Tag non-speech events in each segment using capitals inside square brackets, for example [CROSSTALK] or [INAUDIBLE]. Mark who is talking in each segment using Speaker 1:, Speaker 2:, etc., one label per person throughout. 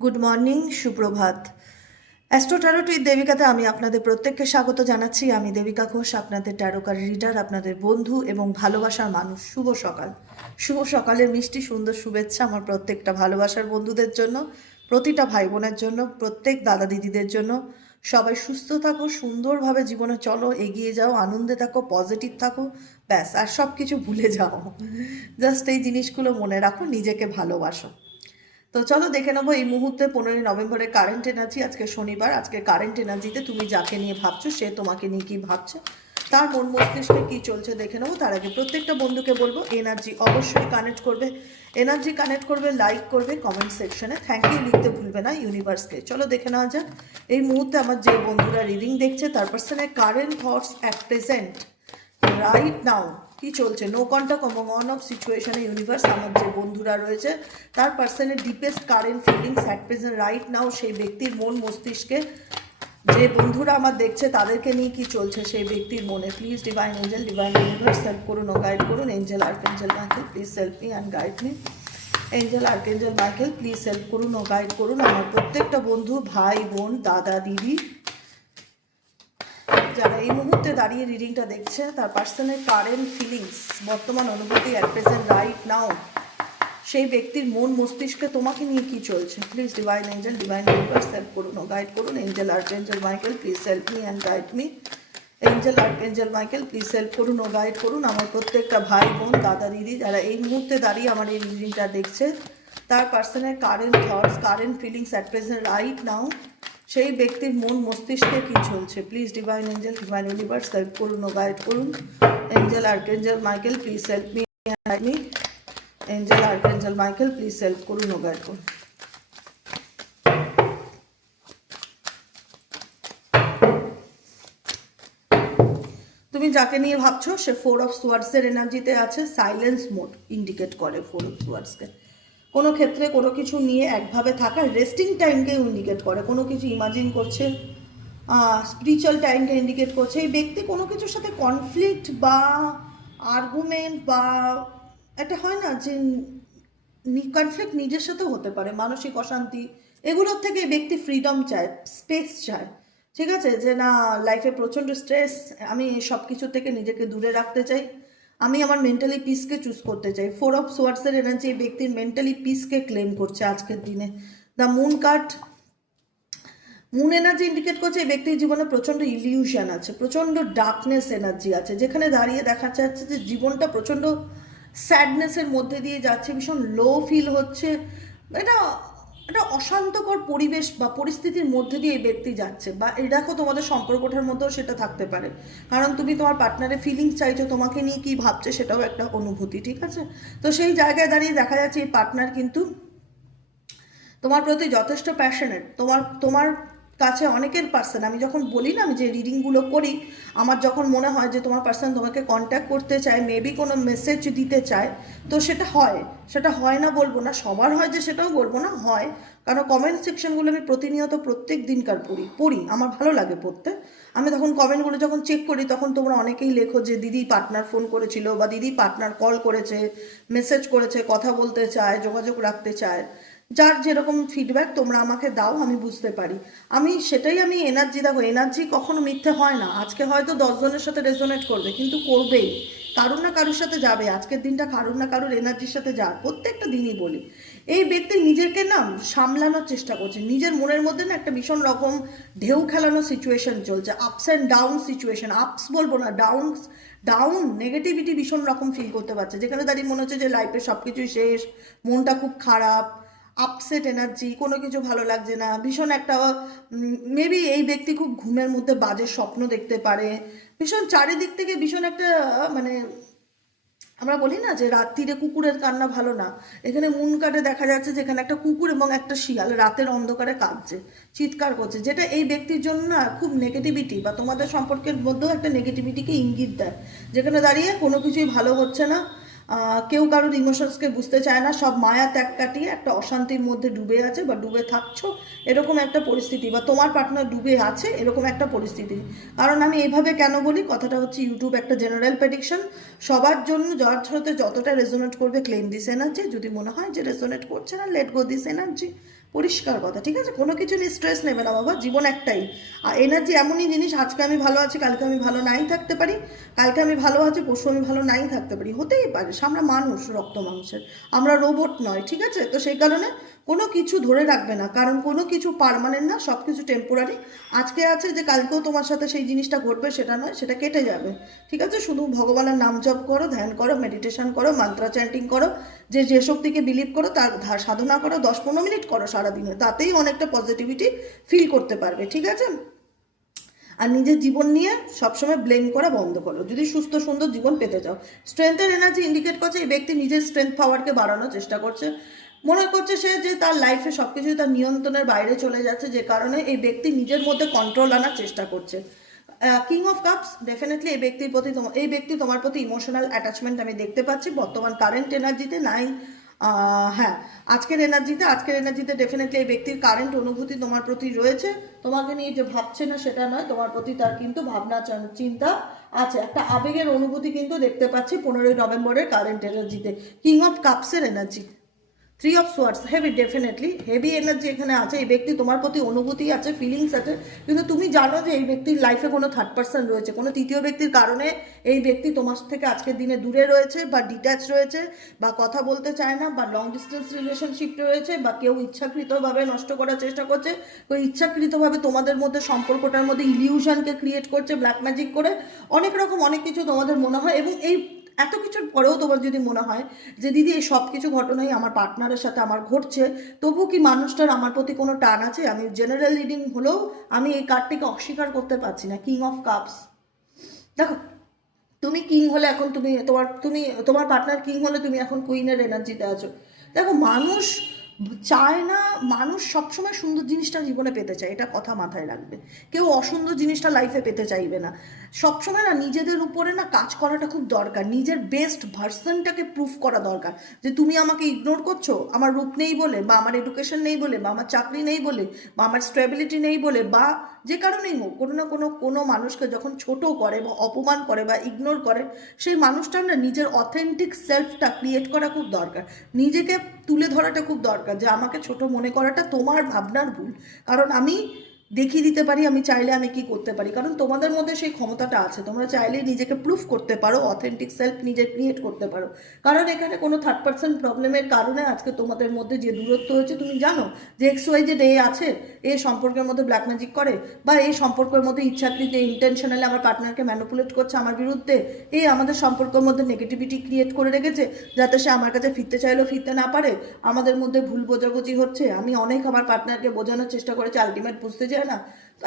Speaker 1: Good morning সুপ্রভাত astro tarot with দেবিকাতে আমি আপনাদের প্রত্যেককে স্বাগত জানাচ্ছি। আমি দেবিকা ঘোষ, আপনাদের ট্যারোকার রিডার আপনাদের বন্ধু এবং ভালোবাসার মানুষ। শুভ সকাল। শুভ সকালের মিষ্টি, সুন্দর শুভেচ্ছা আমার প্রত্যেকটা ভালোবাসার বন্ধুদের জন্য, প্রতিটা ভাই বোনের জন্য, প্রত্যেক দাদা দিদিদের জন্য। সবাই সুস্থ থাকো, সুন্দরভাবে জীবনে চলো, এগিয়ে যাও, আনন্দে থাকো পজিটিভ থাকো, ব্যাস, আর সব কিছু ভুলে যাও। জাস্ট এই জিনিসগুলো মনে রাখো, নিজেকে ভালোবাসো। তো চলো দেখে নেব এই মুহূর্তে পনেরোই নভেম্বরে কারেন্ট এনার্জি আজকে শনিবার, আজকে কারেন্ট এনার্জিতে তুমি যাকে নিয়ে ভাবছ, সে তোমাকে নিয়ে কি ভাবছে, তার মন মস্তিষ্কে কি চলছে দেখে নেব। তার আগে প্রত্যেকটা বন্ধুকে বলব এনার্জি অবশ্যই কানেক্ট করবে। এনার্জি কানেক্ট করবে লাইক করবে কমেন্ট সেকশনে থ্যাংক ইউ লিখতে ভুলবে না ইউনিভার্সকে চলো দেখে নেওয়া যাক। এই মুহূর্তে আমার যে বন্ধুরা রিডিং দেখছে, তার পার্সনে current thoughts at present right now কি চলছে? নো কন্টাক্ট এবং অন অফ সিচুয়েশনে ইউনিভার্স আমার যে বন্ধুরা রয়েছে, তার পার্সনের deepest current feelings at present right now সেই ব্যক্তির মন মস্তিষ্কে যে বন্ধুরা আমার দেখছে, তাদেরকে নিয়ে কি চলছে সেই ব্যক্তির মনে? Please divine angel divine universe help করুন ও গাইড করুন। Angel archangel Michael please help me and guide me angel archangel Michael please help করুন ও গাইড করুন। আমার প্রত্যেকটা বন্ধু, ভাই, বোন, দাদা, দিদি যারা এই মুহূর্তে দাঁড়িয়ে রিডিংটা দেখছে, তার পার্সোনাল কারেন্ট ফিলিংস বর্তমান অনুভূতি অ্যাট প্রেজেন্ট রাইট নাও সেই ব্যক্তির মন মস্তিষ্কে তোমাকে নিয়ে কি চলছে? Please divine angel divine universe help করুন গাইড করুন। Angel art angel Michael please help me and guide me angel art angel Michael please help করুন ও গাইড করুন। আমার প্রত্যেকটা ভাই, বোন, দাদা, দিদি যারা এই মুহূর্তে দাঁড়িয়ে আমার এই রিডিংটা দেখছে, তার personal current thoughts current feelings at present right now সেই ব্যক্তির মন মস্তিষ্কে কি চলছে? Please divine angel divine universe help করুন ও গাইড করুন। Angel archangel Michael please help me me angel archangel Michael please help করুন ও গাইড করুন। তুমি যাকে নিয়ে ভাবছ, সে ফোর অফ সোয়ার্ডসের এনার্জিতে আছে সাইলেন্স মোড ইন্ডিকেট করে ফোর অফ সোয়ার্ডসকে কোনো ক্ষেত্রে কোনো কিছু নিয়ে একভাবে থাকা রেস্টিং টাইমকে ইন্ডিকেট করে, কোনো কিছু ইমাজিন করছে স্পিরিচুয়াল টাইমকে ইন্ডিকেট করছে। এই ব্যক্তি কোনো কিছুর সাথে কনফ্লিক্ট বা আর্গুমেন্ট বা একটা হয় না যে কনফ্লিক্ট নিজের সাথেও হতে পারে, মানসিক অশান্তি, এগুলোর থেকে ব্যক্তি ফ্রিডম চায় স্পেস চায়। ঠিক আছে? যে না লাইফে প্রচণ্ড স্ট্রেস আমি সব কিছু থেকে নিজেকে দূরে রাখতে চাই। আমি আমার মেন্টালি পিসকে চুজ করতে চাই। ফোর অফ সোয়ার্সের এনার্জি এই ব্যক্তির মেন্টালি পিসকে ক্লেম করছে আজকের দিনে। The moon card moon energy indicate করছে এই ব্যক্তির জীবনে প্রচণ্ড ইলিউশন আছে, প্রচণ্ড ডার্কনেস এনার্জি আছে, যেখানে দাঁড়িয়ে দেখা যাচ্ছে যে জীবনটা প্রচণ্ড স্যাডনেসের মধ্যে দিয়ে যাচ্ছে, ভীষণ লো ফিল হচ্ছে। এটা একটা অশান্তকর পরিবেশ বা পরিস্থিতির মধ্যে দিয়ে এই ব্যক্তি যাচ্ছে বা দেখো তোমাদের সম্পর্কটার মধ্যেও সেটা থাকতে পারে। কারণ তুমি তোমার পার্টনারের ফিলিংস চাইছো, তোমাকে নিয়ে কি ভাবছে সেটাও একটা অনুভূতি, ঠিক আছে? তো সেই জায়গায় দাঁড়িয়ে দেখা যাচ্ছে এই পার্টনার কিন্তু তোমার প্রতি যথেষ্ট প্যাশনেট তোমার তোমার কাছে অনেকের পার্সন আমি যখন বলি না, আমি যে রিডিংগুলো করি, আমার যখন মনে হয় যে তোমার পার্সন তোমাকে কন্ট্যাক্ট করতে চায় মেবি কোনো মেসেজ দিতে চায়, তো সেটা হয়। সেটা হয় না বলব না, সবার হয় যে সেটাও বলব না, হয়। কারণ কমেন্ট সেকশনগুলো আমি প্রতিনিয়ত প্রত্যেক দিনকার পড়ি পড়ি, আমার ভালো লাগে পড়তে। আমি তখন কমেন্টগুলো যখন চেক করি, তখন তোমরা অনেকেই লেখো যে দিদি পার্টনার ফোন করেছিল, বা দিদি পার্টনার কল করেছে মেসেজ করেছে, কথা বলতে চায়, যোগাযোগ রাখতে চায়। যার যেরকম ফিডব্যাক তোমরা আমাকে দাও, আমি বুঝতে পারি। আমি সেটাই আমি এনার্জি দেখো এনার্জি কখনো মিথ্যে হয় না। আজকে হয়তো দশজনের সাথে রেজোনেট করবে, কিন্তু করবেই। কারুর না কারোর সাথে যাবে। আজকের দিনটা কারুর না কারোর এনার্জির সাথে যা প্রত্যেকটা দিনই বলি। এই ব্যক্তি নিজেকে না সামলানোর চেষ্টা করছে। নিজের মনের মধ্যে না একটা ভীষণ রকম ঢেউ খেলানো সিচুয়েশন চলছে। Ups and down situation ups বলব না ডাউন ডাউন নেগেটিভিটি ভীষণ রকম ফিল করতে পারছে। যেখানে দাঁড়িয়ে মনে হচ্ছে যে লাইফে সব কিছুই শেষ, মনটা খুব খারাপ আপসেট এনার্জি কোনো কিছু ভালো লাগছে না, ভীষণ একটা মেবি এই ব্যক্তি খুব ঘুমের মধ্যে বাজে স্বপ্ন দেখতে পারে, ভীষণ চারিদিক থেকে ভীষণ একটা মানে আমরা বলি না যে রাত্রিরে কুকুরের কান্না ভালো না, এখানে মুন কাটে দেখা যাচ্ছে যে এখানে একটা কুকুর এবং একটা শিয়াল রাতের অন্ধকারে কাঁদছে, চিৎকার করছে, যেটা এই ব্যক্তির জন্য না খুব নেগেটিভিটি বা তোমাদের সম্পর্কের মধ্যেও একটা নেগেটিভিটিকে ইঙ্গিত দেয়, যেখানে দাঁড়িয়ে কোনো কিছুই ভালো হচ্ছে না কেউ কারোর ইমোশনসকে বুঝতে চায় না, সব মায়া ত্যাগ কাটিয়ে একটা অশান্তির মধ্যে ডুবে আছে বা ডুবে থাকছো, এরকম একটা পরিস্থিতি বা তোমার পার্টনার ডুবে আছে, এরকম একটা পরিস্থিতি। কারণ আমি এইভাবে কেন বলি? কথাটা হচ্ছে ইউটিউব একটা জেনারেল প্রেডিকশন সবার জন্য যার সাথে যতটা রেজোনেট করবে ক্লেম দিস এনার্জি যদি মনে হয় যে রেজোনেট করছে না লেট গো দিস এনার্জি পরিষ্কার কথা, ঠিক আছে? কোনো কিছু নিয়ে স্ট্রেস নেবে না বাবা, জীবন একটাই। আর এনার্জি এমনই জিনিস, আজকে আমি ভালো আছি, কালকে আমি ভালো নাই থাকতে পারি, কালকে আমি ভালো আছি পশু আমি ভালো নাই থাকতে পারি। হতেই পারে, আমরা মানুষ রক্ত মাংসের, আমরা রোবট নয়, ঠিক আছে? তো সেই কারণে কোনো কিছু ধরে রাখবে না, কারণ কোনো কিছু পারমানেন্ট না সব কিছু টেম্পোরারি আজকে আছে যে কালকেও তোমার সাথে সেই জিনিসটা ঘটবে, সেটা নয়, সেটা কেটে যাবে। ঠিক আছে? শুধু ভগবানের নাম জপ করো, ধ্যান করো মেডিটেশন করো মান্ত্রা চ্যান্টিং করো, যে যে শক্তিকে বিলিভ করো, তার সাধনা করো, দশ পনেরো মিনিট করো সারাদিনে। তাতেই অনেকটা পজিটিভিটি ফিল করতে পারবে, ঠিক আছে? আর নিজের জীবন নিয়ে সবসময় ব্লেম করা বন্ধ করো। যদি সুস্থ, সুন্দর জীবন পেতে চাও। স্ট্রেংথের এনার্জি ইন্ডিকেট করছে, এই ব্যক্তি নিজের স্ট্রেংথ পাওয়ারকে বাড়ানোর চেষ্টা করছে। মনে করছে সে যে তার লাইফে সব কিছুই তার নিয়ন্ত্রণের বাইরে চলে যাচ্ছে, যে কারণে এই ব্যক্তি নিজের মধ্যে কন্ট্রোল আনার চেষ্টা করছে। কিং অফ কাপস ডেফিনেটলি এই ব্যক্তির প্রতি এই ব্যক্তি তোমার প্রতি ইমোশনাল অ্যাটাচমেন্ট আমি দেখতে পাচ্ছি। বর্তমান কারেন্ট এনার্জিতে নাইন হ্যাঁ আজকের এনার্জিতে আজকের এনার্জিতে ডেফিনেটলি এই ব্যক্তির কারেন্ট অনুভূতি তোমার প্রতি রয়েছে। তোমাকে নিয়ে যে ভাবছে না সেটা নয়, তোমার প্রতি তার কিন্তু ভাবনা চিন্তা আছে। একটা আবেগের অনুভূতি কিন্তু দেখতে পাচ্ছি পনেরোই নভেম্বরের কারেন্ট এনার্জিতে king of কাপসের energy three of swords heavy definitely heavy energy এখানে আছে, এই ব্যক্তি তোমার প্রতি অনুভূতি আছে ফিলিংস আছে। কিন্তু তুমি জানো যে এই ব্যক্তির লাইফে কোনো থার্ড পার্সন রয়েছে। কোনো তৃতীয় ব্যক্তির কারণে এই ব্যক্তি তোমার থেকে আজকের দিনে দূরে রয়েছে বা ডিট্যাচ রয়েছে বা কথা বলতে চায় না বা লং ডিস্টেন্স রিলেশনশিপ রয়েছে বা কেউ ইচ্ছাকৃতভাবে নষ্ট করার চেষ্টা করছে। কেউ ইচ্ছাকৃতভাবে তোমাদের মধ্যে সম্পর্কটার মধ্যে ইলিউশনকে ক্রিয়েট করছে ব্ল্যাক ম্যাজিক করে। অনেক রকম অনেক কিছু তোমাদের মনে হয় এবং এই এত কিছুর পরেও তোমার যদি মনে হয় যে, দিদি, এই সব কিছু ঘটনাই আমার পার্টনারের সাথে আমার ঘটছে, তবু কি মানুষটার আমার প্রতি কোনো টান আছে? আমি জেনারেল রিডিং হলেও আমি এই কার্ডটিকে অস্বীকার করতে পারছি না কিং অফ কাপস দেখো, তুমি কিং হলে এখন তুমি, তোমার তুমি, তোমার পার্টনার কিং হলে তুমি এখন কুইনের এনার্জিতে আছো। দেখো, মানুষ চায় না, মানুষ সবসময় সুন্দর জিনিসটা জীবনে পেতে চায়, এটা কথা মাথায় রাখবে। কেউ অসুন্দর জিনিসটা লাইফে পেতে চাইবে না। সবসময় না নিজেদের উপরে না কাজ করাটা খুব দরকার। নিজের বেস্ট ভার্সনটাকে প্রুফ করা দরকার। যে তুমি আমাকে ইগনোর করছ, আমার রূপ নেই বলে, বা আমার এডুকেশন নেই বলে, বা আমার চাকরি নেই বলে, বা আমার স্টেবিলিটি নেই বলে, বা যে কারণেই হোক, কোনো না কোনো কোনো মানুষকে যখন ছোট করে বা অপমান করে বা ইগনোর করে, সেই মানুষটার না নিজের অথেন্টিক সেলফটা ক্রিয়েট করা খুব দরকার। নিজেকে তুলে ধরাটা খুব দরকার যে আমাকে ছোট মনে করাটা তোমার ভাবনার ভুল। কারণ আমি দেখিয়ে দিতে পারি, আমি চাইলে আমি কি করতে পারি? কারণ তোমাদের মধ্যে সেই ক্ষমতাটা আছে। তোমরা চাইলে নিজেকে প্রুফ করতে পারো অথেন্টিক সেলফ নিজে ক্রিয়েট করতে পারো। কারণ এখানে কোনো থার্ড পার্সন প্রবলেমের কারণে আজকে তোমাদের মধ্যে যে দূরত্ব হয়েছে, তুমি জানো যে এক্স ওয়াই যে এ আছে, এ সম্পর্কের মধ্যে ব্ল্যাক ম্যাজিক করে, বা এই সম্পর্কের মধ্যে ইচ্ছাকৃত ইন্টেনশনালি আমার পার্টনারকে ম্যানুপুলেট করছে আমার বিরুদ্ধে এই আমাদের সম্পর্কের মধ্যে নেগেটিভিটি ক্রিয়েট করে রেখেছে, যাতে সে আমার কাছে ফিরতে চাইলেও ফিরতে না পারে। আমাদের মধ্যে ভুল বোঝাবুঝি হচ্ছে। আমি অনেক আমার পার্টনারকে বোঝানোর চেষ্টা করেছি আলটিমেট বুঝতে চায় না।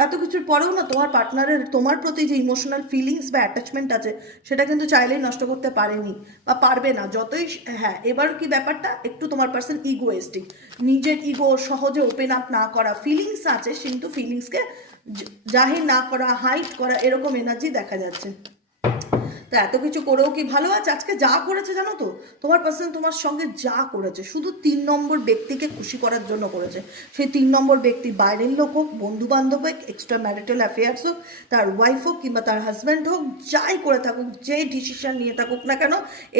Speaker 1: এত কিছুর পরেও না তোমার পার্টনারের তোমার প্রতি যে ইমোশনাল ফিলিংস বা অ্যাটাচমেন্ট আছে, সেটা কিন্তু চাইলেই নষ্ট করতে পারেনি বা পারবে না। যতই হ্যাঁ এবার কি ব্যাপারটা? একটু তোমার পার্সন ইগোয়েস্টিক নিজের ইগো সহজে ওপেন আপ না করা। ফিলিংস আছে, কিন্তু ফিলিংসকে জাহির না করা হাইট করা, এরকম এনার্জি দেখা যাচ্ছে। তা এত কিছু করেও কি ভালো আছে? আজকে যা করেছে জানো তো? তোমার পার্সন তোমার সঙ্গে যা করেছে, শুধু তিন নম্বর ব্যক্তিকে খুশি করার জন্য করেছে। সেই তিন নম্বর ব্যক্তি বাইরের লোক হোক বন্ধু বান্ধব হোক এক্সট্রা ম্যারিটাল অ্যাফেয়ার্স হোক, তার ওয়াইফ হোক কিংবা তার হাজব্যান্ড হোক, যাই করে থাকুক, যে ডিসিশন নিয়ে থাকুক না কেন,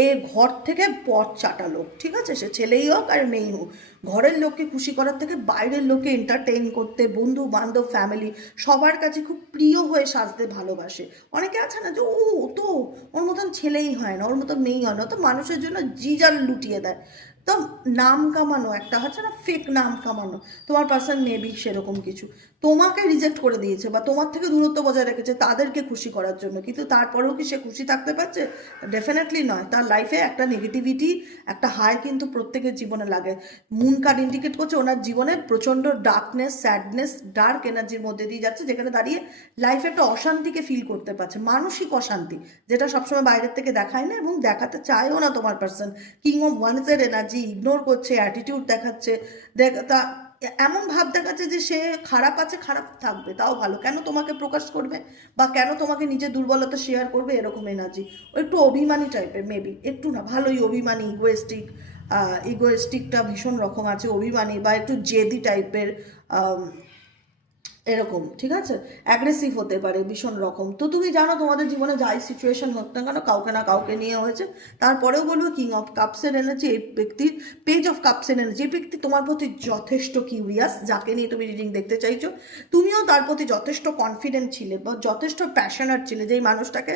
Speaker 1: এ ঘর থেকে পথ চাটা লোক ঠিক আছে? সে ছেলেই হোক আর মেয়েই হোক। ঘরের লোককে খুশি করার থেকে বাইরের লোককে এন্টারটেইন করতে বন্ধু বান্ধব ফ্যামিলি সবার কাছে খুব প্রিয় হয়ে সাজতে ভালোবাসে। অনেকে আছে না যে, ও তো, ওর মতন ছেলেই হয় না, ওর মতন মেয়েই হয় না। তো মানুষের জন্য জিজাল লুটিয়ে দেয়। তো নাম কামানো, একটা হচ্ছে না ফেক নাম কামানো। তোমার পার্সন মেবি সেরকম কিছু। তোমাকে রিজেক্ট করে দিয়েছে বা তোমার থেকে দূরত্ব বজায় রেখেছে তাদেরকে খুশি করার জন্য। কিন্তু তারপরেও কি সে খুশি থাকতে পারছে? ডেফিনেটলি নয়। তার লাইফে একটা নেগেটিভিটি একটা হাই কিন্তু প্রত্যেকের জীবনে লাগে। মুন কার্ড ইন্ডিকেট করছে ওনার জীবনে প্রচণ্ড ডার্কনেস স্যাডনেস ডার্ক এনার্জির মধ্যে দিয়ে যাচ্ছে, যেখানে দাঁড়িয়ে লাইফে একটা অশান্তিকে ফিল করতে পারছে। মানসিক অশান্তি, যেটা সবসময় বাইরের থেকে দেখায় না এবং দেখাতে চায়ও না তোমার পার্সন কিং অফ ওয়ান্সের এনার্জি ইগনোর করছে অ্যাটিটিউড দেখাচ্ছে, দেখ, তা এমন ভাব দেখাচ্ছে যে সে খারাপ আছে, খারাপ থাকবে, তাও ভালো। কেন তোমাকে প্রকাশ করবে? বা কেন তোমাকে নিজের দুর্বলতা শেয়ার করবে? এরকম এনার্জি ও একটু অভিমানী টাইপের মেবি একটু না, ভালোই অভিমানী ইগোয়েস্টিক ইগোয়েস্টিকটা ভীষণ রকম আছে, অভিমানী বা একটু জেদি টাইপের এরকম, ঠিক আছে? অ্যাগ্রেসিভ হতে পারে, ভীষণ রকম। তো তুমি জানো তোমাদের জীবনে যাই সিচুয়েশন হোক না কেন, কাউকে না কাউকে নিয়ে হয়েছে। তারপরেও বলব কিং অফ কাপসের এনার্জি এই ব্যক্তির পেজ অফ কাপসের এনার্জি এই ব্যক্তি তোমার প্রতি যথেষ্ট কিউরিয়াস যাকে নিয়ে তুমি রিডিং দেখতে চাইছো, তুমিও তার প্রতি যথেষ্ট কনফিডেন্ট ছিলে বা যথেষ্ট প্যাশনার ছিলে যে এই মানুষটাকে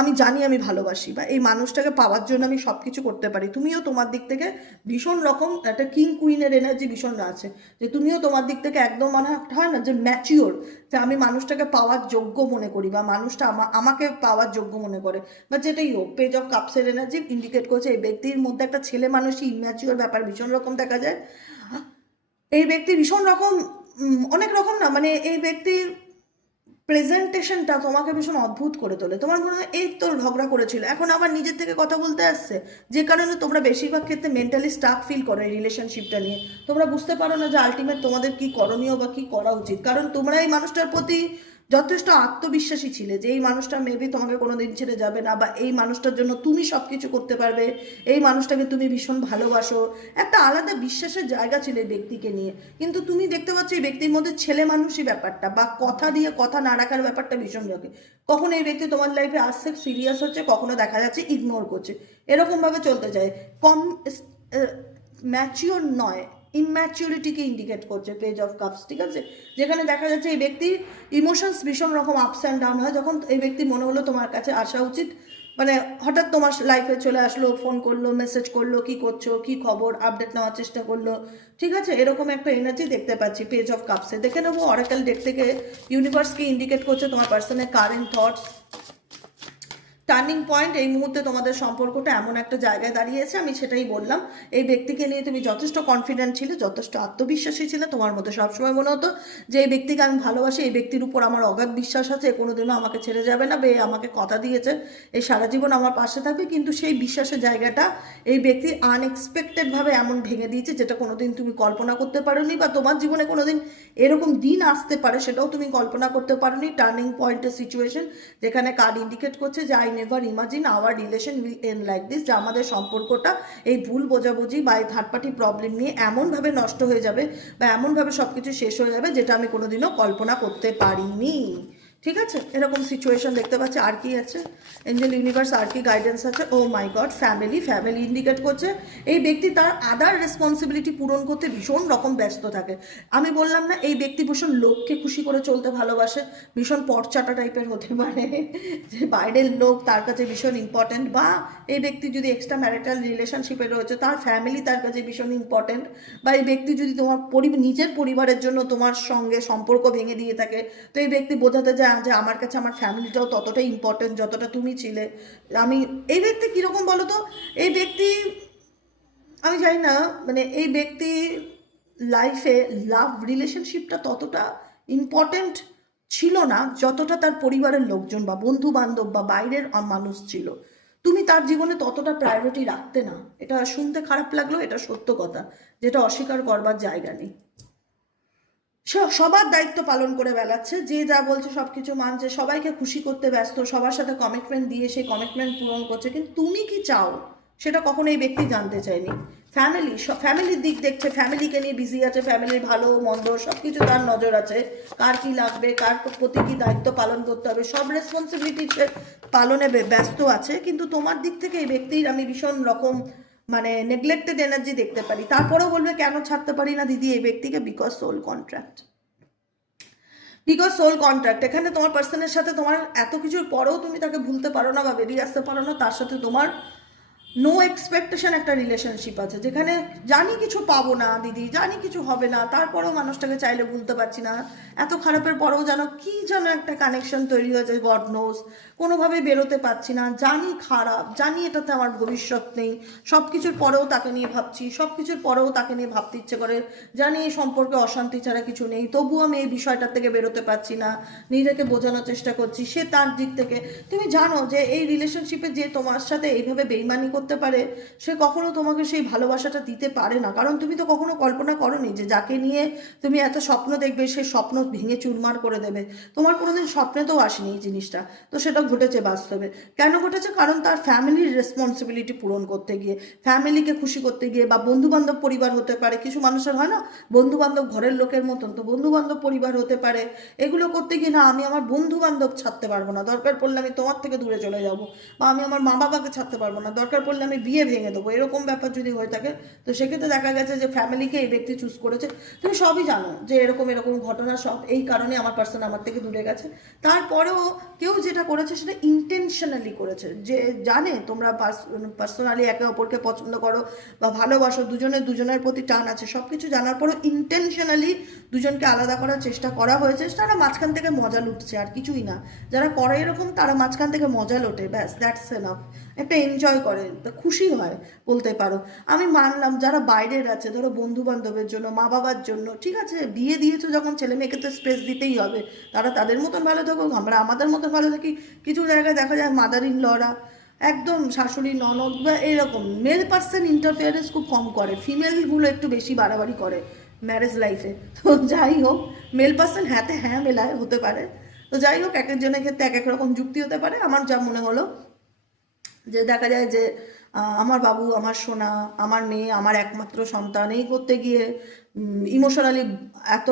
Speaker 1: আমি জানি আমি ভালোবাসি বা এই মানুষটাকে পাওয়ার জন্য আমি সব কিছু করতে পারি। তুমিও তোমার দিক থেকে ভীষণ রকম একটা কিং কুইনের এনার্জি ভীষণ আছে। যে তুমিও তোমার দিক থেকে একদম মনে হয় না যে ম্যাচিওর যে আমি মানুষটাকে পাওয়ার যোগ্য মনে করি বা মানুষটা আমা- আমাকে পাওয়ার যোগ্য মনে করে বা যেটাই হোক পেজ অফ কাপসের এনার্জি ইন্ডিকেট করছে এই ব্যক্তির মধ্যে একটা ছেলে মানুষই ইম্যাচিওর ব্যাপার, ভীষণ রকম দেখা যায়। এই ব্যক্তি ভীষণ রকম অনেক রকম না মানে এই ব্যক্তির প্রেজেন্টেশনটা তোমাকে ভীষণ অদ্ভুত করে তোলে। তোমার মনে হয় এই তোর ঝগড়া করেছিল। এখন আবার নিজের থেকে কথা বলতে আসছে, যে কারণে তোমরা বেশিরভাগ ক্ষেত্রে মেন্টালি স্টাফ ফিল করো এই রিলেশনশিপটা নিয়ে। তোমরা বুঝতে পারো না যে আলটিমেট তোমাদের কি করণীয় বা কি করা উচিত। কারণ তোমরা এই মানুষটার প্রতি যথেষ্ট আত্মবিশ্বাসী ছিলে যে এই মানুষটা মেবি তোমাকে কোনোদিন ছেড়ে যাবে না বা এই মানুষটার জন্য তুমি সব কিছু করতে পারবে, এই মানুষটাকে তুমি ভীষণ ভালোবাসো। একটা আলাদা বিশ্বাসের জায়গা ছিল এই ব্যক্তিকে নিয়ে। কিন্তু তুমি দেখতে পাচ্ছ এই ব্যক্তির মধ্যে ছেলে মানুষই ব্যাপারটা বা কথা দিয়ে কথা না রাখার ব্যাপারটা ভীষণ রাখে কখনো এই ব্যক্তি তোমার লাইফে আসছে সিরিয়াস হচ্ছে, কখনো দেখা যাচ্ছে ইগনোর করছে। এরকমভাবে চলতে চায়। কম ম্যাচিওর নয়। ইম্যাচিউরিটিকে ইন্ডিকেট করছে পেজ অফ কাপস ঠিক আছে? যেখানে দেখা যাচ্ছে এই ব্যক্তির ইমোশনস ভীষণ রকম আপস অ্যান্ড ডাউন হয়। যখন এই ব্যক্তি মনে হলো তোমার কাছে আসা উচিত মানে হঠাৎ তোমার লাইফে চলে আসলো ফোন করল মেসেজ করল, কি করছ, কি খবর আপডেট নেওয়ার চেষ্টা করল, ঠিক আছে? এরকম একটা এনার্জি দেখতে পাচ্ছি পেজ অফ কাপসে দেখে নেব অরাকাল ডেট থেকে ইউনিভার্সকে ইন্ডিকেট করছে তোমার পার্সনের কারেন্ট থটস টার্নিং পয়েন্ট এই মুহূর্তে তোমাদের সম্পর্কটা এমন একটা জায়গায় দাঁড়িয়েছে, আমি সেটাই বললাম। এই ব্যক্তিকে নিয়ে তুমি যথেষ্ট কনফিডেন্ট ছিলে, যথেষ্ট আত্মবিশ্বাসী ছিলে, তোমার মধ্যে সবসময় মনে হতো যে এই ব্যক্তিকে আমি ভালোবাসি, এই ব্যক্তির উপর আমার অগাধ বিশ্বাস আছে কোনোদিনও আমাকে ছেড়ে যাবে না, বে আমাকে কথা দিয়েছে এই সারা জীবন আমার পাশে থাকবে, কিন্তু সেই বিশ্বাসের জায়গাটা এই ব্যক্তি আনএক্সপেক্টেডভাবে এমন ভেঙে দিয়েছে, যেটা কোনোদিন তুমি কল্পনা করতে পারোনি বা তোমার জীবনে কোনোদিন এরকম দিন আসতে পারে, সেটাও তুমি কল্পনা করতে পারোনি। টার্নিং পয়েন্টের সিচুয়েশন যেখানে কার্ড ইন্ডিকেট করছে যে I never imagine our relation will end like this যে আমাদের সম্পর্কটা এই ভুল বোঝাবুঝি বা এই থার্ড পার্টি প্রবলেম নিয়ে এমনভাবে নষ্ট হয়ে যাবে বা এমনভাবে সব কিছু শেষ হয়ে যাবে যেটা আমি কোনোদিনও কল্পনা করতে পারিনি। ঠিক আছে? এরকম সিচুয়েশন দেখতে পাচ্ছি। আর কি আছে? এঞ্জেল ইউনিভার্স আর কি গাইডেন্স আছে? ও my God family family indicate করছে। এই ব্যক্তি তার আদার রেসপন্সিবিলিটি পূরণ করতে ভীষণ রকম ব্যস্ত থাকে। আমি বললাম না, এই ব্যক্তি ভীষণ লোককে খুশি করে চলতে ভালোবাসে। ভীষণ পটচাটা টাইপের হতে পারে। যে বাইরের লোক তার কাছে ভীষণ ইম্পর্ট্যান্ট বা এই ব্যক্তি যদি এক্সট্রা ম্যারিটাল রিলেশনশিপে রয়েছে, তার ফ্যামিলি তার কাছে ভীষণ ইম্পর্ট্যান্ট বা এই ব্যক্তি যদি তোমার নিজের পরিবারের জন্য তোমার সঙ্গে সম্পর্ক ভেঙে দিয়ে থাকে, তো এই ব্যক্তি বোঝাতে যায় যে আমার কাছে আমার ফ্যামিলিটাও ততটাই ইম্পর্ট্যান্ট যতটা তুমি ছিলে। আমি, এই ব্যক্তি কীরকম বলো তো এই ব্যক্তি, আমি জানি না মানে এই ব্যক্তি লাইফে লাভ রিলেশনশিপটা ততটা ইম্পর্ট্যান্ট ছিল না যতটা তার পরিবারের লোকজন বা বন্ধু বান্ধব বা বাইরের মানুষ ছিল। তুমি তার জীবনে ততটা প্রায়োরিটি রাখতে না। এটা শুনতে খারাপ লাগল এটা সত্য কথা, যেটা অস্বীকার করবার জায়গা নেই। সবার দায়িত্ব পালন করে বেড়াচ্ছে। যে যা বলছে সব কিছু মানছে, সবাইকে খুশি করতে ব্যস্ত, সবার সাথে কমিটমেন্ট দিয়ে সেই কমিটমেন্ট পূরণ করছে। কিন্তু তুমি কি চাও? সেটা কখনো এই ব্যক্তি জানতে চায়নি। ফ্যামিলি ফ্যামিলির দিক দেখছে ফ্যামিলিকে নিয়ে বিজি আছে ফ্যামিলির ভালো, মন্দ সব কিছু তার নজর আছে। কার কি লাগবে, কার প্রতি কি দায়িত্ব পালন করতে হবে, সব রেসপন্সিবিলিটি পালনে ব্যস্ত আছে। কিন্তু তোমার দিক থেকে এই ব্যক্তির আমি ভীষণ রকম মানে নেগলেক্টেড এনার্জি দেখতে পারি। তারপরেও বলবে, কেন ছাড়তে পারি না দিদি এই ব্যক্তিকে? Because soul contract because soul contract এখানে তোমার পার্সনের সাথে তোমার এত কিছুর পরেও তুমি তাকে ভুলতে পারো না বা বেরিয়ে আসতে পারো না, তার সাথে তোমার নো এক্সপেকটেশন একটা রিলেশনশিপ আছে, যেখানে জানি কিছু পাবো না দিদি, জানি কিছু হবে না, তারপরেও মানুষটাকে চাইলে ভুলতে পারছি না। এত খারাপের পরেও যেন কি যেন একটা কানেকশন তৈরি হয়েছে গড নোস কোনোভাবে বেরোতে পারছি না, জানি খারাপ, জানি এটাতে আমার ভবিষ্যৎ নেই। সব কিছুর পরেও তাকে নিয়ে ভাবছি সব কিছুর পরেও তাকে নিয়ে ভাবতে ইচ্ছে করে। জানি এই সম্পর্কে অশান্তি ছাড়া কিছু নেই, তবুও আমি এই বিষয়টার থেকে বেরোতে পারছি না। নিজেকে বোঝানোর চেষ্টা করছি, সে তার দিক থেকে। তুমি জানো যে এই রিলেশনশিপে যে তোমার সাথে এইভাবে বেইমানি করতে করতে পারে, সে কখনো তোমাকে সেই ভালোবাসাটা দিতে পারে না। কারণ তুমি তো কখনো কল্পনা করনি যে যাকে নিয়ে তুমি এত স্বপ্ন দেখবে সেই স্বপ্ন ভেঙে চুরমার করে দেবে। তোমার কোনোদিন স্বপ্নেতেও আসেনি এই জিনিসটা, তো সেটা ঘটেছে বাস্তবে। কেন ঘটেছে? কারণ তার ফ্যামিলির রেসপন্সিবিলিটি পূরণ করতে গিয়ে, ফ্যামিলিকে খুশি করতে গিয়ে বা বন্ধু বান্ধব পরিবার হতে পারে, কিছু মানুষের হয় না বন্ধু বান্ধব ঘরের লোকের মতন তো বন্ধু বান্ধব পরিবার হতে পারে। এগুলো করতে গিয়ে না, আমি আমার বন্ধু বান্ধব ছাড়তে পারব না। দরকার পড়লে আমি তোমার থেকে দূরে চলে যাব বা আমি আমার মা বাবাকে ছাড়তে পারব না। দরকার পড়লে আমি বিয়ে ভেঙে দেবো, এরকম ব্যাপার যদি হয়ে থাকে, তো সেক্ষেত্রে দেখা গেছে যে ফ্যামিলিকে এই ব্যক্তি চুজ করেছে। তুমি সবই জানো যে এরকম এরকম ঘটনা, সব এই কারণে আমার পার্সন আমার থেকে দূরে গেছে। তারপরেও কেউ যেটা করেছে সেটা ইন্টেনশনালি করেছে। যে জানে তোমরা পার্সোনালি একে অপরকে পছন্দ করো বা ভালোবাসো, দুজনের দুজনের প্রতি টান আছে সব কিছু জানার পরও ইন্টেনশনালি দুজনকে আলাদা করার চেষ্টা করা হয়েছে। তারা মাঝখান থেকে মজা লুটছে, আর কিছুই না। যারা করে এরকম, তারা মাঝখান থেকে মজা লোটে, ব্যাস দ্যাটস এনাফ একটা এনজয় করে খুশি হয় বলতে পারো। আমি মানলাম যারা বাইরের আছে, ধরো বন্ধু বান্ধবের জন্য মা বাবার জন্য, ঠিক আছে? বিয়ে দিয়েছ যখন ছেলে মেয়েকে তো স্পেস দিতেই হবে। তারা তাদের মতন ভালো থাকুক, আমরা আমাদের মতন ভালো থাকি। কিছু জায়গায় দেখা যায় মাদার ইন লরা একদম শাশুড়ি, ননদ বা এরকম মেল পার্সন ইন্টারফিয়ারেন্স খুব কম করে। ফিমেলগুলো একটু বেশি বাড়াবাড়ি করে ম্যারেজ লাইফে তো যাই হোক মেল পার্সন হ্যাঁতে হ্যাঁ মেলায় হতে পারে। তো যাই হোক, এক একজনের ক্ষেত্রে এক এক রকম যুক্তি হতে পারে। আমার যা মনে হলো যে দেখা যায় যে আমার বাবু, আমার সোনা, আমার মেয়ে, আমার একমাত্র সন্তান, এই করতে গিয়ে ইমোশনালি এত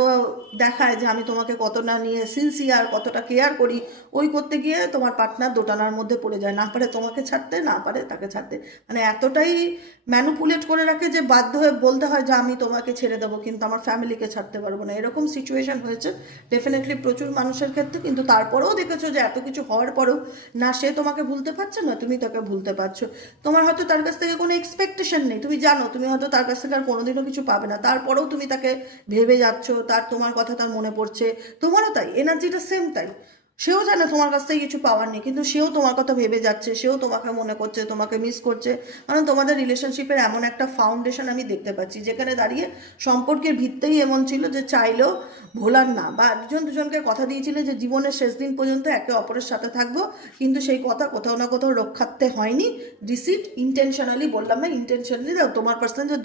Speaker 1: দেখায় যে আমি তোমাকে কতটা নিয়ে সিনসিয়ার কতটা কেয়ার করি, ওই করতে গিয়ে তোমার পার্টনার দোটানার মধ্যে পড়ে যায়। না পারে তোমাকে ছাড়তে, না পারে তাকে ছাড়তে। মানে এতটাই ম্যানুপুলেট করে রাখে যে বাধ্য হয়ে বলতে হয় যে, আমি তোমাকে ছেড়ে দেবো, কিন্তু আমার ফ্যামিলিকে ছাড়তে পারব না। এরকম সিচুয়েশন হয়েছে। ডেফিনেটলি প্রচুর মানুষের ক্ষেত্রে, কিন্তু তারপরেও দেখেছ যে এত কিছু হওয়ার পরেও, না, সে তোমাকে ভুলতে পারছে না, তুমি তাকে ভুলতে পারছ। তোমার হয়তো তার কাছ থেকে কোনো এক্সপেকটেশন নেই। তুমি জানো, তুমি হয়তো তার কাছ থেকে আর কোনোদিনও কিছু পাবে না। তারপরেও তুমি তাকে ভেবে যাচ্ছ, তার তোমার কথা তার মনে পড়ছে, তোমারও তাই এনার্জিটা সেম তাই। সেও জানে তোমার কাছ থেকে কিছু পাওয়ার নেই, কিন্তু সেও তোমার কথা ভেবে যাচ্ছে, সেও তোমাকে মনে করছে, তোমাকে মিস করছে। কারণ তোমাদের রিলেশনশিপের এমন একটা ফাউন্ডেশন আমি দেখতে পাচ্ছি, যেখানে দাঁড়িয়ে সম্পর্কের ভিত্তেই এমন ছিল যে চাইলেও ভোলার না। বা দুজন দুজনকে কথা দিয়েছিলে যে জীবনের শেষ দিন পর্যন্ত একে অপরের সাথে থাকব, কিন্তু সেই কথা কোথাও না কোথাও রক্ষার্থে হয়নি। রিসিট ইন্টেনশনালি বললাম না ইন্টেনশনালি দাও তোমার পার্সন যে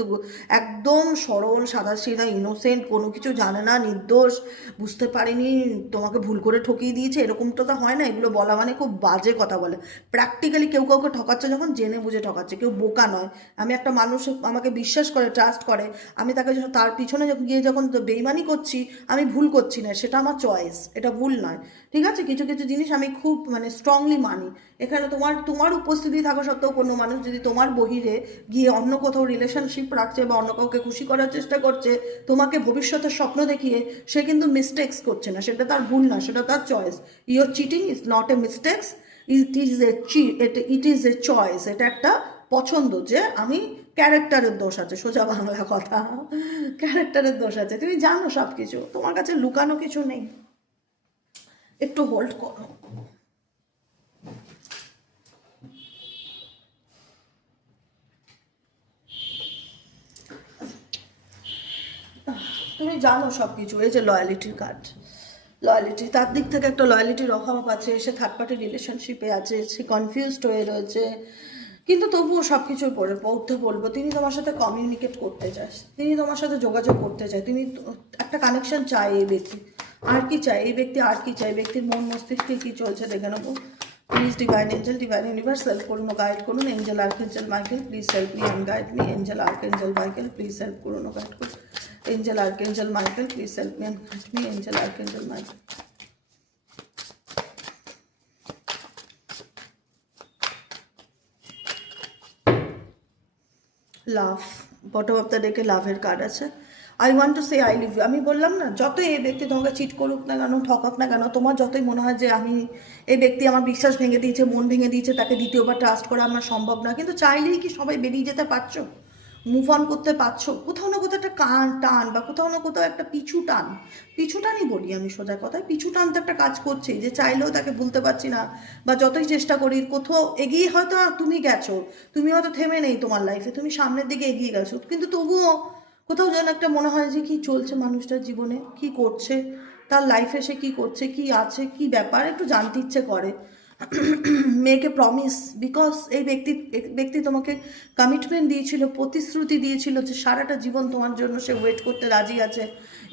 Speaker 1: একদম সরল সাদা সিধা ইনোসেন্ট কোনো কিছু জানে না, নির্দোষ, বুঝতে পারিনি, তোমাকে ভুল করে ঠকিয়ে দিয়েছে এরকম তো হয় না, এগুলো বলা মানে খুব বাজে কথা বলে। প্র্যাকটিক্যালি কেউ কাউকে ঠকাচ্ছে যখন জেনে বুঝে ঠকাচ্ছে, কেউ বোকা নয়। আমি একটা মানুষ আমাকে বিশ্বাস করে ট্রাস্ট করে, আমি তাকে তার পিছনে গিয়ে যখন বেইমানি করছি, আমি ভুল করছি না, সেটা আমার চয়েস এটা ভুল নয়। ঠিক আছে? কিছু কিছু জিনিস আমি খুব মানে স্ট্রংলি মানি। এখানে তোমার তোমার উপস্থিতি থাকা সত্ত্বেও কোনো মানুষ যদি তোমার বহিরে গিয়ে অন্য কোথাও রিলেশনশিপ রাখছে বা অন্য কাউকে খুশি করার চেষ্টা করছে, তোমাকে ভবিষ্যতের স্বপ্ন দেখিয়ে, সে কিন্তু মিস্টেক্স করছে না, সেটা তার ভুল না, সেটা তার choice your cheating is not a mistakes it is a C it is a choice এটা একটা পছন্দ যে আমি ক্যারেক্টারের দোষ আছে। সোজা বাংলা কথা। ক্যারেক্টারের দোষ আছে। তুমি জানো সব কিছু তোমার কাছে লুকানো কিছু নেই। একটু হোল্ড করো। তুমি জানো সব কিছু এই যে লয়ালিটির কার্ড লয়ালিটি তার দিক থেকে একটা লয়ালিটির অভাব আছে, সে থার্ড পার্টি রিলেশনশিপে আছে, সে কনফিউজড হয়ে রয়েছে। কিন্তু তবুও সব কিছুর পরে পড়তে বলব, তিনি তোমার সাথে কমিউনিকেট করতে চায়, তিনি তোমার সাথে যোগাযোগ করতে চায়, তিনি একটা কানেকশন চায় এই ব্যক্তি। আর কি চায়? এই ব্যক্তি আর কি চায়? ব্যক্তির মন মস্তিষ্কে কি চলছে দেখে নেব। Please divine angel divine universe help করুন গাইড করুন। Angel archangel Michael please help me and guide me angel archangel Michael please help করুন গাইড করুন। Archangel Michael please help me and guide me angel archangel Michael love bottom of the ডেকে লাভের card আছে। I want to say I leave আমি বললাম না, যতই এই ব্যক্তি তোমাকে চিট করুক না কেন ঠকাক না কেন, তোমার যতই মনে হয় যে আমি এই ব্যক্তি আমার বিশ্বাস ভেঙে দিয়েছে, মন ভেঙে দিয়েছে, তাকে দ্বিতীয়বার ট্রাস্ট করা আমার সম্ভব না। কিন্তু চাইলেই কি সবাই বেরিয়ে যেতে পারছ? মুভ অন করতে পারছ, কোথাও না কোথাও একটা কান টান বা কোথাও না কোথাও একটা পিছু টান। পিছু টানই বলি আমি সোজা কথায়, পিছু টান তো একটা কাজ করছে, যে চাইলেও তাকে ভুলতে পারছি না বা যতই চেষ্টা করি, কোথাও এগিয়ে হয়তো তুমি গেছো, তুমি হয়তো থেমে নেই তোমার লাইফে তুমি সামনের দিকে এগিয়ে গেছো, কিন্তু তবুও কোথাও যেন একটা মনে হয় যে কি চলছে মানুষটার জীবনে, কি করছে, তার লাইফে সে কি করছে, কি আছে, কি ব্যাপার, একটু জানতে ইচ্ছে করে। [CLEARS THROAT] মেয়েকে প্রমিস বিকজ এই ব্যক্তি ব্যক্তি তোমাকে কমিটমেন্ট দিয়েছিল, প্রতিশ্রুতি দিয়েছিল যে সারাটা জীবন তোমার জন্য সে ওয়েট করতে রাজি আছে।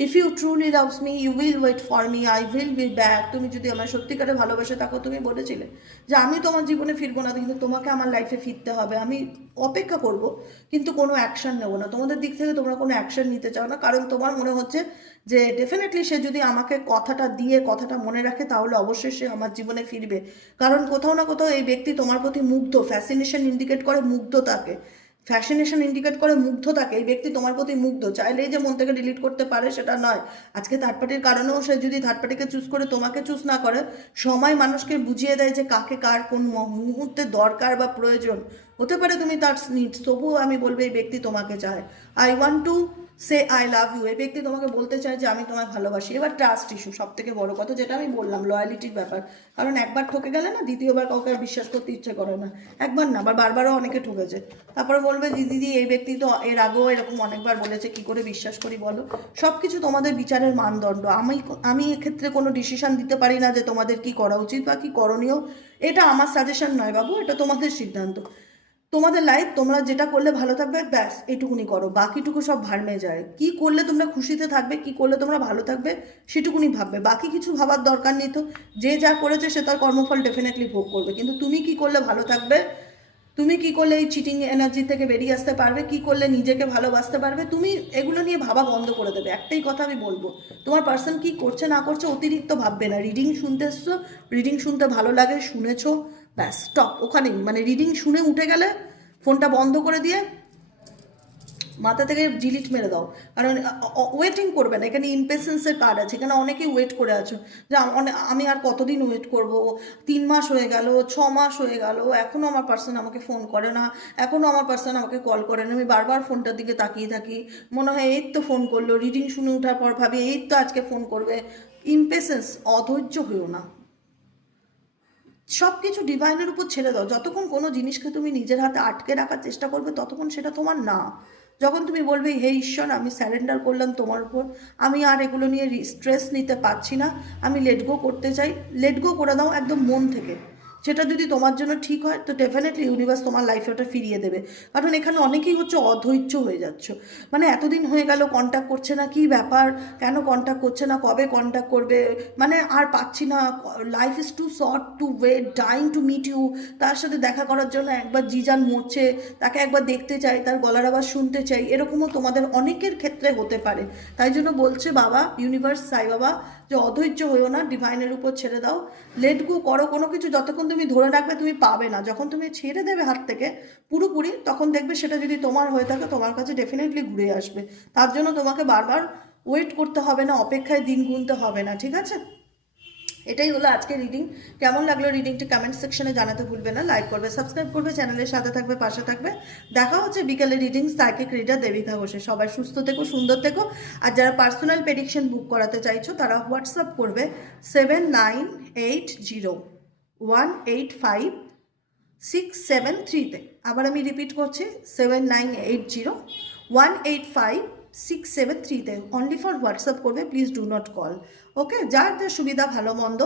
Speaker 1: If you truly loves me you will wait for me I will be back তুমি যদি আমার সত্যিকারে ভালোবাসে থাকো তুমি বলেছিলে যে আমি তোমার জীবনে ফিরবো না, কিন্তু তোমাকে আমার লাইফে ফিরতে হবে। আমি অপেক্ষা করব, কিন্তু কোনো অ্যাকশন নেব না। তোমাদের দিক থেকে তোমরা কোনো অ্যাকশন নিতে চাও না, কারণ তোমার মনে হচ্ছে যে ডেফিনেটলি সে যদি আমাকে কথাটা দিয়ে, কথাটা মনে রাখে, তাহলে অবশ্যই সে আমার জীবনে ফিরবে। কারণ কোথাও না কোথাও এই ব্যক্তি তোমার প্রতি মুগ্ধ ফ্যাসিনেশন ইন্ডিকেট করে মুগ্ধ মুগ্ধতাকে। ফ্যাশনেশন ইন্ডিকেট করে মুগ্ধতাকে, এই ব্যক্তি তোমার প্রতি মুগ্ধ। চাইলেই যে মন থেকে ডিলিট করতে পারে, সেটা নয়। আজকে থার্ড পার্টির কারণেও সে যদি থার্ড পার্টিকে চুজ করে, তোমাকে চুজ না করে, সময় মানুষকে বুঝিয়ে দেয় যে কাকে কার কোন মুহূর্তে দরকার বা প্রয়োজন। হতে পারে তুমি তার নিডস তবুও আমি বলব এই ব্যক্তি তোমাকে চায়। I want to say I love you এই ব্যক্তি তোমাকে বলতে চায় যে আমি তোমায় ভালোবাসি। এবার ট্রাস্ট ইস্যু সব থেকে বড় কথা যেটা আমি বললাম লয়ালিটির ব্যাপার। কারণ একবার ঠকে গেলে না দ্বিতীয়বার কাউকে বিশ্বাস করতে ইচ্ছে করে না। একবার না, আবার বারবারও অনেকে ঠকেছে। তারপরে বলবে যে দিদি, এই ব্যক্তি তো এর আগেও এরকম অনেকবার বলেছে, কি করে বিশ্বাস করি বলো? সব কিছু তোমাদের বিচারের মানদণ্ড। আমি আমি এক্ষেত্রে কোনো ডিসিশন দিতে পারি না যে তোমাদের কি করা উচিত বা কি করণীয়। এটা আমার সাজেশন নয় বাবু, এটা তোমাদের সিদ্ধান্ত। তোমাদের লাইফ তোমরা যেটা করলে ভালো থাকবে, ব্যাস, এটুকুনি করো। বাকিটুকু সব ভারমে যায়। কি করলে তোমরা খুশিতে থাকবে, কি করলে তোমরা ভালো থাকবে, সেটুকুনি ভাববে। বাকি কিছু ভাবার দরকার নেই তো। যে যা করেছে সে তার কর্মফল ডেফিনেটলি ভোগ করবে। কিন্তু তুমি কি করলে ভালো থাকবে? তুমি কি করলে এই চিটিং এনার্জি থেকে বেরিয়ে আসতে পারবে? কি করলে নিজেকে ভালোবাসতে পারবে? তুমি এগুলো নিয়ে ভাবা বন্ধ করে দেবে। একটাই কথা আমি বলব, তোমার পার্সন কি করছে না করছে অতিরিক্ত ভাববে না। রিডিং শুনতে এসছো রিডিং শুনতে ভালো লাগে, শুনেছো। ব্যাস স্টপ ওখানেই। মানে রিডিং শুনে উঠে গেলে ফোনটা বন্ধ করে দিয়ে মাথা থেকে ডিলিট মেরে দাও। কারণ ওয়েটিং করবে না। এখানে ইম্পেশেন্সের কার্ড আছে। এখানে অনেকেই ওয়েট করে আছো। যে আমি আর কতদিন ওয়েট করব? তিন মাস হয়ে গেল, ছ মাস হয়ে গেল এখনও আমার পার্সন আমাকে ফোন করে না এখনও আমার পার্সন আমাকে কল করে না। আমি বারবার ফোনটার দিকে তাকিয়ে থাকি। মনে হয় এই তো ফোন করল। রিডিং শুনে ওঠার পর ভাবি, এই তো আজকে ফোন করবে। ইম্পেশেন্স অধৈর্য হয়েও না। সব কিছু ডিভাইনের উপর ছেড়ে দাও। যতক্ষণ কোনো জিনিসকে তুমি নিজের হাতে আটকে রাখার চেষ্টা করবে, ততক্ষণ সেটা তোমার না। যখন তুমি বলবে, হে ঈশ্বর, আমি স্যারেন্ডার করলাম তোমার উপর, আমি আর এগুলো নিয়ে স্ট্রেস নিতে পারছি না, আমি লেট গো করতে চাই। লেট গো করে দাও একদম মন থেকে। সেটা যদি তোমার জন্য ঠিক হয়, তো ডেফিনেটলি ইউনিভার্স তোমার লাইফে ওটা ফিরিয়ে দেবে। কারণ এখানে অনেকেই হচ্ছে অধৈর্য হয়ে যাচ্ছ। মানে এতদিন হয়ে গেল কন্ট্যাক্ট করছে না, কি ব্যাপার? কেন কন্ট্যাক্ট করছে না? কবে কন্ট্যাক্ট করবে? মানে আর পাচ্ছি না। Life is too short to wait dying to meet you তার সাথে দেখা করার জন্য একবার জিজান মরছে তাকে একবার দেখতে চাই, তার গলার আবার শুনতে চাই, এরকমও তোমাদের অনেকের ক্ষেত্রে হতে পারে। তাই জন্য বলছে, বাবা ইউনিভার্স সাই বাবা যে অধৈর্য হয়েও না ডিভাইনের উপর ছেড়ে দাও। লেট গো করো কোনো কিছু, যতক্ষণ তুমি ধরে রাখবে তুমি পাবে না। যখন তুমি ছেড়ে দেবে হাত থেকে পুরোপুরি, তখন দেখবে সেটা যদি তোমার হয়ে থাকে, তোমার কাছে ডেফিনেটলি ঘুরে আসবে। তার জন্য তোমাকে বারবার ওয়েট করতে হবে না, অপেক্ষায় দিন গুনতে হবে না, ঠিক আছে? এটাই হলো আজকে রিডিং কেমন লাগল রিডিংটি কমেন্ট সেকশনে জানাতে ভুলবে না। লাইক করবে সাবস্ক্রাইব করবে চ্যানেলের সাথে থাকবে, পাশে থাকবে। দেখা হচ্ছে বিকেলে রিডিং সাইকিক রিডার দেবিকা ঘোষে সবাই সুস্থ থেকো, সুন্দর থেকো। আর যারা পার্সোনাল প্রেডিকশন বুক করাতে চাইছো, তারা হোয়াটসঅ্যাপ করবে seven nine eight zero one eight five six seven থ্রিতে আবার আমি রিপিট করছি seven nine eight zero one eight five six seven থ্রিতে অনলি ফর হোয়াটসঅ্যাপ করবে please do not call okay যার যার সুবিধা, ভালো, মন্দ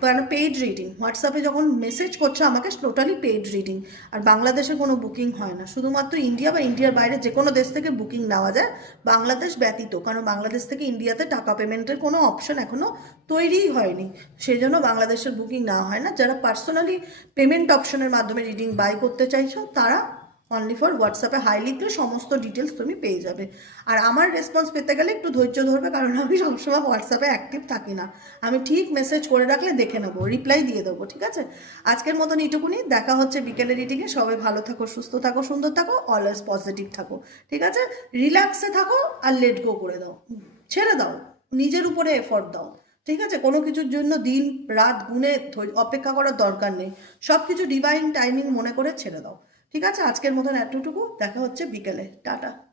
Speaker 1: কারণ পেইড রিডিং হোয়াটসঅ্যাপে যখন মেসেজ করছে আমাকে টোটালি পেইড রিডিং আর বাংলাদেশে কোনো বুকিং হয় না। শুধুমাত্র ইন্ডিয়া বা ইন্ডিয়ার বাইরে যে কোনো দেশ থেকে বুকিং নেওয়া যায়, বাংলাদেশ ব্যতীত। কারণ বাংলাদেশ থেকে ইন্ডিয়াতে টাকা পেমেন্টের কোনো অপশন এখনও তৈরিই হয়নি। সেই জন্য বাংলাদেশের বুকিং নেওয়া হয় না। যারা পার্সোনালি পেমেন্ট অপশনের মাধ্যমে রিডিং বাই করতে চাইছো, তারা অনলি ফর হোয়াটসঅ্যাপে হাই লিখলে সমস্ত ডিটেলস তুমি পেয়ে যাবে। আর আমার রেসপন্স পেতে গেলে একটু ধৈর্য ধরবে, কারণ আমি সবসময় হোয়াটসঅ্যাপে অ্যাক্টিভ থাকি না। আমি ঠিক মেসেজ করে রাখলে দেখে নেব রিপ্লাই দিয়ে দেবো, ঠিক আছে? আজকের মতন এইটুকুনি, দেখা হচ্ছে বিকেলে রিডিংয়ে সবাই ভালো থাকো, সুস্থ থাকো, সুন্দর থাকো অলওয়েজ পজিটিভ থাকো, ঠিক আছে? রিল্যাক্সে থাকো আর লেট গো করে দাও। ছেড়ে দাও, নিজের উপরে এফোর্ট দাও, ঠিক আছে? কোনো কিছুর জন্য দিন, রাত, গুনে অপেক্ষা করার দরকার নেই। সব কিছু ডিভাইন টাইমিং মনে করে ছেড়ে দাও। ঠিক আছে? আজকের মতন এতটুকু। দেখা হচ্ছে বিকেলে। টাটা।